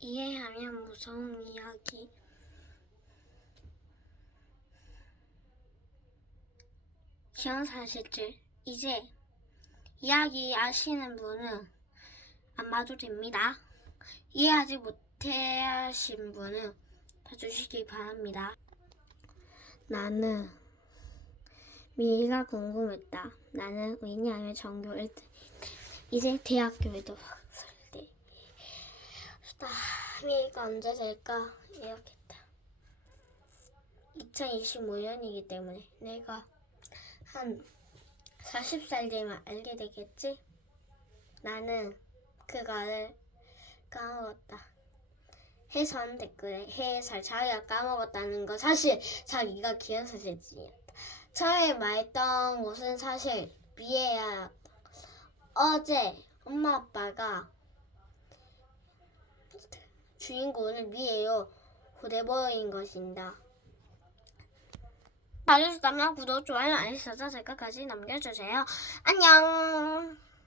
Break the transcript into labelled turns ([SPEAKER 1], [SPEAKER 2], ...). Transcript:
[SPEAKER 1] 이해하면 무서운 이야기. 시험 사실줄 이제 이야기 아시는 분은 안 봐도 됩니다. 이해하지 못하신 분은 봐주시기 바랍니다. 나는 미래가 궁금했다. 나는 왜냐하면 전교 1등. 이제 대학교에도. 아, 미래가 언제 될까? 이렇겠다. 2025년이기 때문에 내가 한 40살 되면 알게 되겠지? 나는 그거를 까먹었다. 해선 댓글에 해설 자기가 까먹었다는 거 사실 자기가 기억 사실이었다. 처음에 말했던 것은 사실 미애야. 어제 엄마 아빠가 주인공을 미애요 보내버린 것입니다. 봐주셨다면 구독, 좋아요, 알림 설정 댓글까지 남겨주세요. 안녕.